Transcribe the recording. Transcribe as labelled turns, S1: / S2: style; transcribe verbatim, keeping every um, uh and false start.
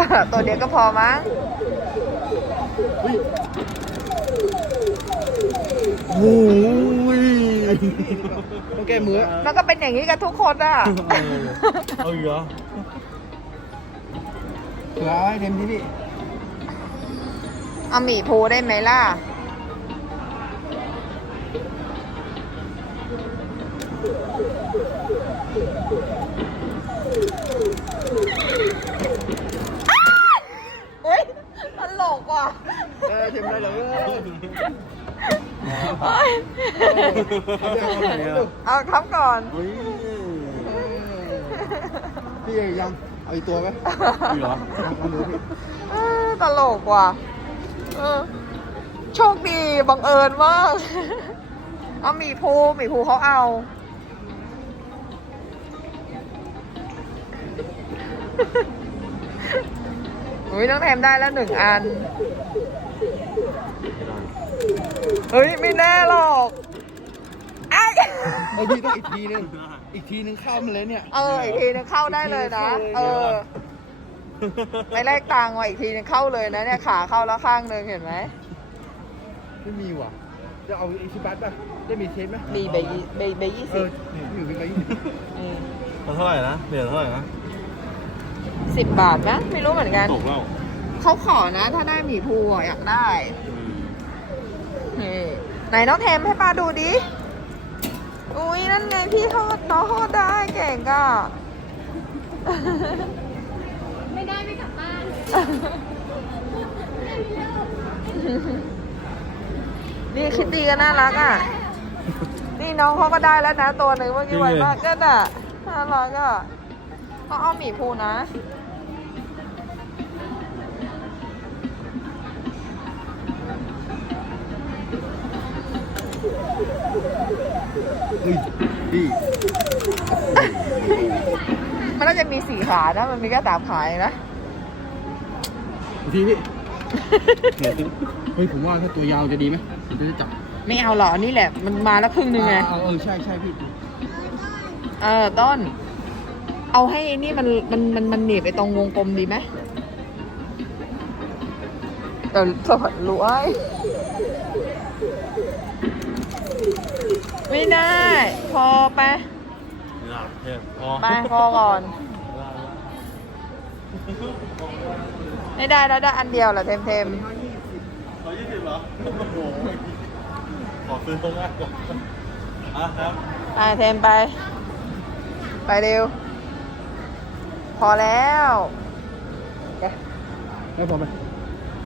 S1: ตัวเดียวก็พอมั้ง
S2: โอ้ยต้องแก้มือ
S1: มันก็เป็นอย่างนี้กันทุกคนอ่ะ
S2: เอาอีกเหรอเผื่อให้เต็มที่พี่
S1: เอาหมี่ภูได้ไหมล่ะโอ๊ยตลกว่ะ
S2: เออเต็มได้เลย
S1: เอาครับก่อน
S2: พี่ยังเอาอีกตัวไหมอีกเหรอเอาดูพี่
S1: ตลกว่ะโชคดีบังเอิญมากเอาหมี่ภูหมี่ภูเขาเอาอุ้ยน้องแทมได้แล้วหนึ่งอันเฮ้ยไม่แน่หรอกไอ้
S2: ไอพี่ต้องอีกทีนึงอีกทีนึงเข้ามาเลยเนี่ย
S1: เอออีกทีนึงเข้าได้เลยนะเออไม่แลกตังค์ว่ะอีกทีนึงเข้าเลยนะเนี่ยขาเข้าแล้วข้างนึงเห็นไหม
S2: ไม่มีว่ะจะเอาอิชิบัตป่ะได้มีเทปไหม
S1: มีใบใบใบยี่สิบ
S2: อยู่ใบยี่สิบ
S3: มันเท่าไหร่นะเหรียญเท่าไหร่นะ
S1: สิบบาทนะไม่รู้เหมือนกัน
S3: ตกแล้ว
S1: เขาขอนะถ้าได้หมี่ภูอยากได้ไหนน้องเทมให้ป้าดูดิอุ้ยนั่นไงพี่ทอดน้องทอดได้เก่งอ่ะ
S4: ไม่ได้ไม่กลับบ้าน
S1: นี่คิตตี้ก็น่ารักอ่ะนี่น้องเขาก็ได้แล้วนะตัวหนึ่งเมื่อกี้ไวมากก็น่ะน่ารักอ่ะเขาเอาหมี่ภูนะมันน่าจะมีสี่ขานะมันมีแค่สามขานะ
S2: ทีพี่เฮ้ยผมว่าถ้าตัวยาวจะดีไหมผมจะได้จับ
S1: ไม่เอาหรอนี่แหละมันมาแล้วครึ่งนึงไง
S2: เออใช่ใช่พี่
S1: เออต้นเอาให้นี่มันมันมันมันหนีบไปตรงวงกลมดีไหมแต่สวัสดีรวยไม่ได้พอไปไปพอก่อนไม่ได้แล้วได้อันเดียวเหรอเทมเทม
S3: ร้อยยี่สิบเหรอขอซื้อตรงนั้นก่อนอ่ะครับ
S1: ไปเทมไปไปเร็วพอแล้ว
S2: ได้พอไหม